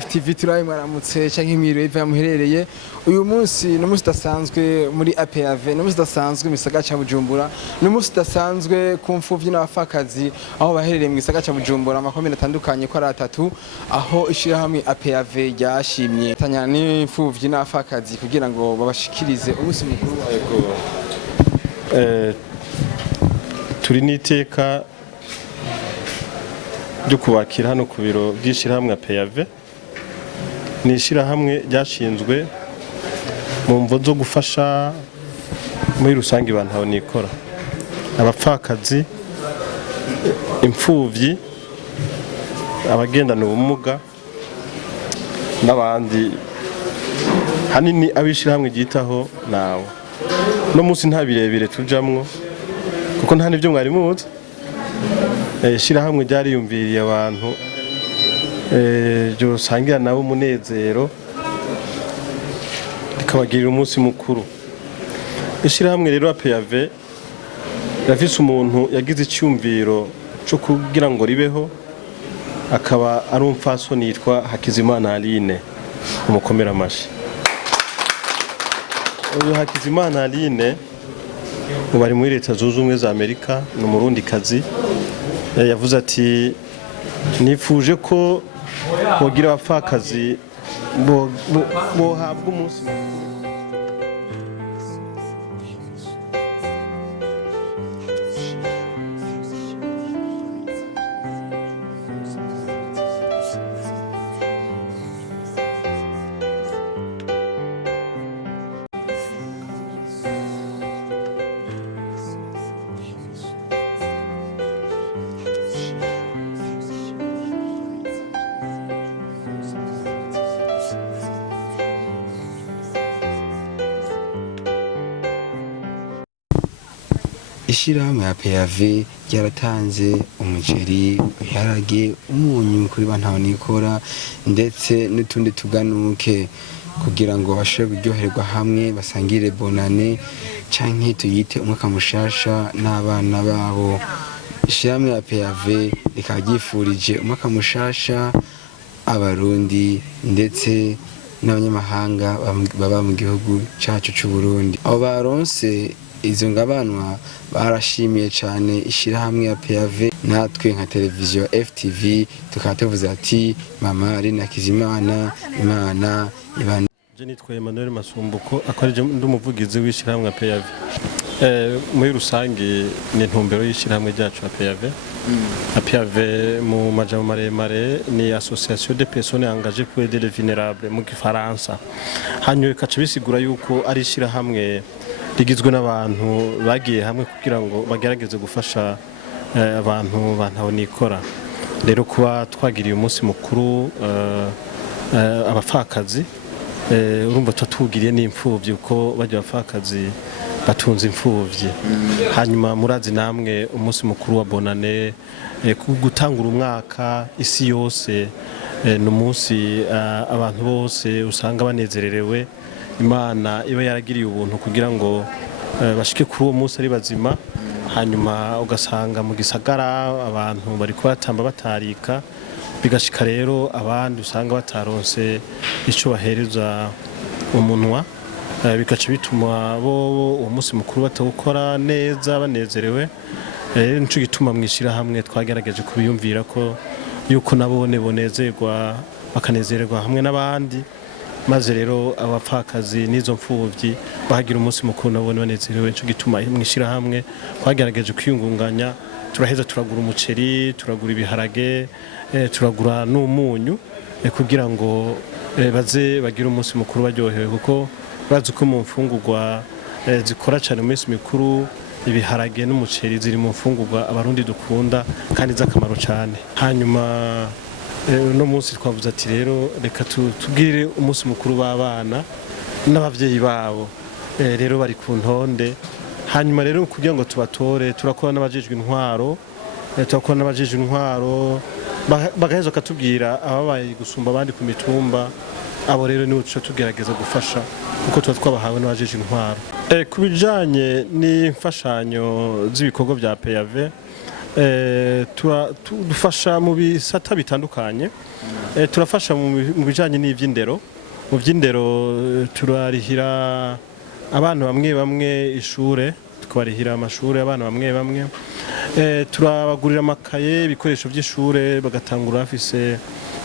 FTV turayi mwaramutse canke mwireve yamuherereye uyu munsi no munsi dasanzwe muri APAV no munsi dasanzwe misaga ca Bujumbura no munsi dasanzwe ku mfuvyi n'abafakazi aho baherereye mu gisagara ca Bujumbura amakomine atandukanye ko ari atatu aho ishira hamwe APAV ryashimye tanya n'imfuvyi n'abafakazi kugira ngo babashikirize umunsi mukuru wayo. Turi n'iteka ryo kubakira hano ku biro by'ishirahamwe APAV. Ni ishirahamwe ryashinzwe mu mvo zo gufasha muri rusange abantu aho nikora abapfakazi, imfuvyi, abagendana ubumuga n'abandi hanini abishirahamwe ryitaho nawe. No munsi nta birebire tujamwo kuko nta nivyo mwari muzi. Ishirahamwe ryariyumviriye abantu ryo sangira nabo umunezero rikabagirira umunsi mukuru. Ishirahamwe rero APAV rafise umuntu yagize icyumviro cyo kugira ngo ribeho, akaba ari umfasoni yitwa Hakizimana Aline, umukomera amashi. Uyu Hakizimana Aline bari muri Leta Zunze Ubumwe za Amerika, ni umurundi kazi. Yavuze ati nifuje ko bogira abapfakazi bohabwa umunsi mukuru. Ishirahamwe ya APAV ryaratanze umuceri, ibiharage, umunyu kuri bantu nikora ndetse n'utundi tuganuke kugira ngo bashobore kuryoherwa hamwe basangire bonane canke tuyite umwaka mushasha n'abana babo. Ishirahamwe ya APAV rikagifurije umwaka mushasha abarundi ndetse n'abanyamahanga baba mu gihugu cacu c'u Burundi. Abo baronse izo ngabanwa barashimiye cyane ishirahamwe ya APAV. Natwe nka televiziyo FTV tukaba tuvuze ati mama ari Hakizimana Imana ibana. Je nitwa Emmanuel Masumbuko, akorije ndumuvugizi w'ishirahamwe APAV. Muri rusange ni intumbero y'ishirahamwe ryacu APAV. APAV mu majambo maremare ni Association des personnes engagées pour aider les vulnérables mu Gifaransa. Hanyuma kaca bisigura yuko ari ishirahamwe rigizwe n'abantu bagiye hamwe kugira ngo bagerageze gufasha abantu bantaho nikora. Rero kuba twagiriye umunsi mukuru abapfakazi, urumva tutugiriye n'imfuvyi uko bajya abapfakazi batunze imfuvyi. Hanyuma murazi namwe umunsi mukuru wa bonane gutangura umwaka isi yose no munsi abantu bose usanga banezererewe. Imana iba yaragiriye ubuntu kugira ngo bashike kuri uwo munsi ari bazima. Hanyuma ugasanga mu gisagara abantu bari kubatamba batarika, bigashika rero abandi usanga bataronse ico bahereza umunwa, bikaca bituma bo uwo munsi mukuru batawukora neza banezerewe. Nico gituma mwishira hamwe twagerageje kubiyumvira ko yuko nabone bonezerwa bakanezererwa hamwe n'abandi, maze rero abapfakazi n'izo mfuvyi bahagira umunsi mukuru nabone banezerewe. Nico gituma mwishira hamwe twagerageje kwiyungunganya, turaheza turagura umuceri, turagura ibiharage, turagura n'umunyu kugira ngo baze bagira umunsi mukuru baryohewe, kuko bazi ko mu mfungurwa zikora cyane mu minsi mikuru ibiharage n'umuceri ziri mu mfungurwa abarundi dukunda kandi z'akamaro cyane. Hanyuma no munsi twavuze ati rero reka tugire umunsi mukuru w'abana n'abavyeyi babo, rero bari ku ntonde. Hanyuma rero kugira ngo tubatore turakora n'abajejwe intwaro, bagaheza katubwira ababaye gusumba abandi ku mitumba. Abo rero nibo tuca tugerageza gufasha kuko tuba twabahawe n'abajejwe intwaro. Ku bijanye n'imfashanyo z'ibikorwa bya APAV, dufasha mu bisata bitandukanye. Turafasha mu bijanye n'ivy'indero. Mu vy'indero turarihira abana bamwe ishure, tukabarihira amashure abana bamwe. Turabagurira amakaye, ibikoresho by'ishure, bagatangura bafise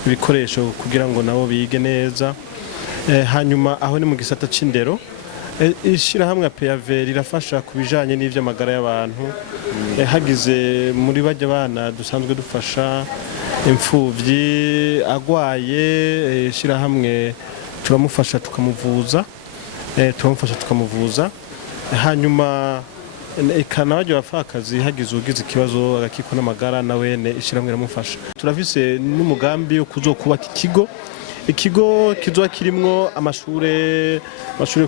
ibikoresho kugira ngo nabo bige neza. Hanyuma aho ni mu gisata c'indero. Ishirahamwe PAV rirafasha ku bijanye n'ivy'amagara y'abantu. Hagize muri bajya bana dusanzwe dufasha imfuvyi agwaye, ishirahamwe turamufasha tukamuvuza. Hanyuma ekana bajya bafakazi hagize ugize ikibazo agakiko n'amagara nawene ishirahamwe ramufasha. Turafise n'umugambi wo kuzokubaka ikigo kizoba kirimwo amashure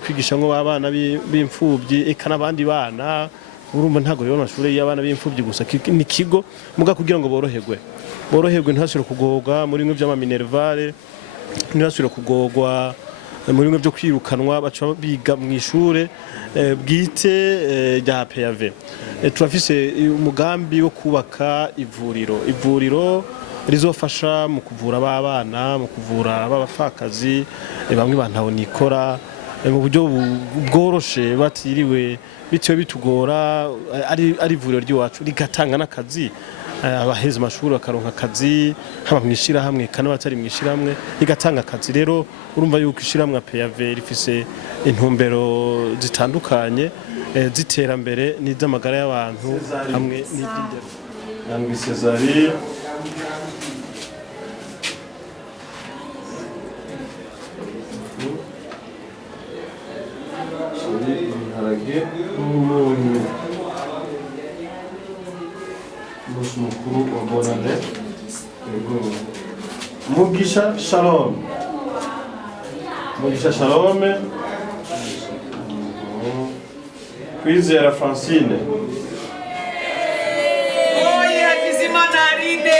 kwigishamwo abana b'imfuvyi eka n'abandi bana. Urumva ntago rero amashure y'abana b'imfuvyi gusa, ni kigo muga kugira ngo boroherwe ntihasubire kugorwa muri bimwe vy'amaminervare, ntihasubire kugorwa muri bimwe vyo kwirukanwa, baca biga mu ishure bwite rya PAV. Turafise umugambi wo kubaka ivuriro rizofasha mu kuvura abana, mu kuvura abapfakazi bamwe bantaho nikora mu buryo bworoshe batiriwe bitugora. Ari ivuriro ry'iwacu rigatanga n'akazi, abaheze amashuri bakaronka akazi, haba mwishirahamwe kandi batari mwishirahamwe rigatanga akazi. Rero urumva yuko ishirahamwe PAV rifise intumbero zitandukanye ziterambere n'iz'amagara y'abantu hamwe n'iby'indero. Nangwi Cesari harage umunyu umunsi mukuru wa Bonane. Mugisha Shalom Kwizera Francine. Oye, Hakizimana Arine.